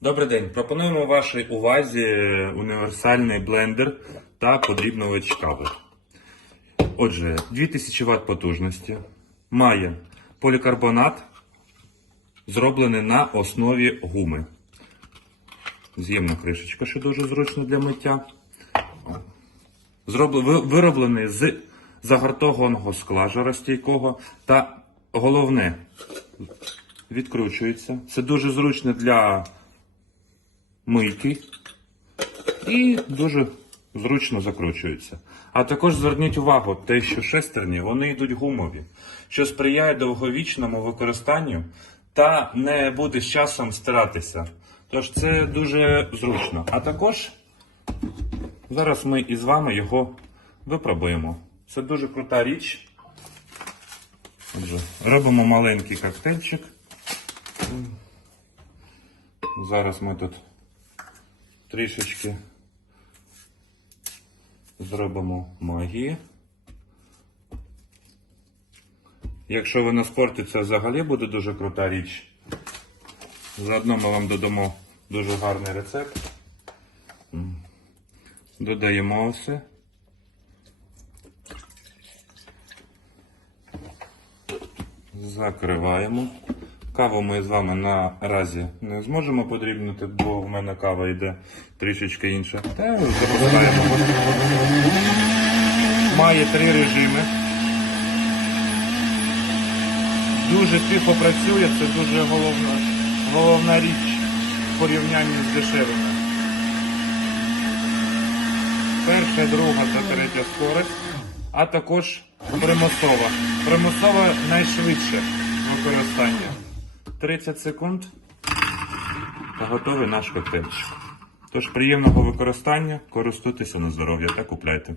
Добрий день. Пропонуємо вашій увазі універсальний блендер та подрібнювач кави. Отже, 2000 Вт потужності. Має полікарбонат, зроблений на основі гуми. З'ємна кришечка, що дуже зручно для миття. Ви- Вироблений з загартованого скла жаростійкого та головне відкручується. Це дуже зручно для мийки і дуже зручно закручується. А також зверніть увагу, те, що шестерні вони йдуть гумові, що сприяє довговічному використанню та не буде з часом стиратися. Тож це дуже зручно. А також зараз ми із вами його випробуємо. Це дуже крута річ. Отже, робимо маленький коктейльчик. Зараз ми тут трішечки зробимо магії. Якщо ви спорті, це взагалі буде дуже крута річ. Заодно ми вам додамо дуже гарний рецепт. Додаємо все. Закриваємо. Каву ми з вами наразі не зможемо подрібнути, бо в мене кава йде трішечки інша. Та запускаємо. Має три режими. Дуже тихо працює, це дуже головна, головна річ в порівнянні з дешевими. Перша, друга та третя скорость, а також примусова. Примусова найшвидше використання. 30 секунд та готовий наш коктейльчик. Тож приємного використання, користуйтеся на здоров'я та купляйте.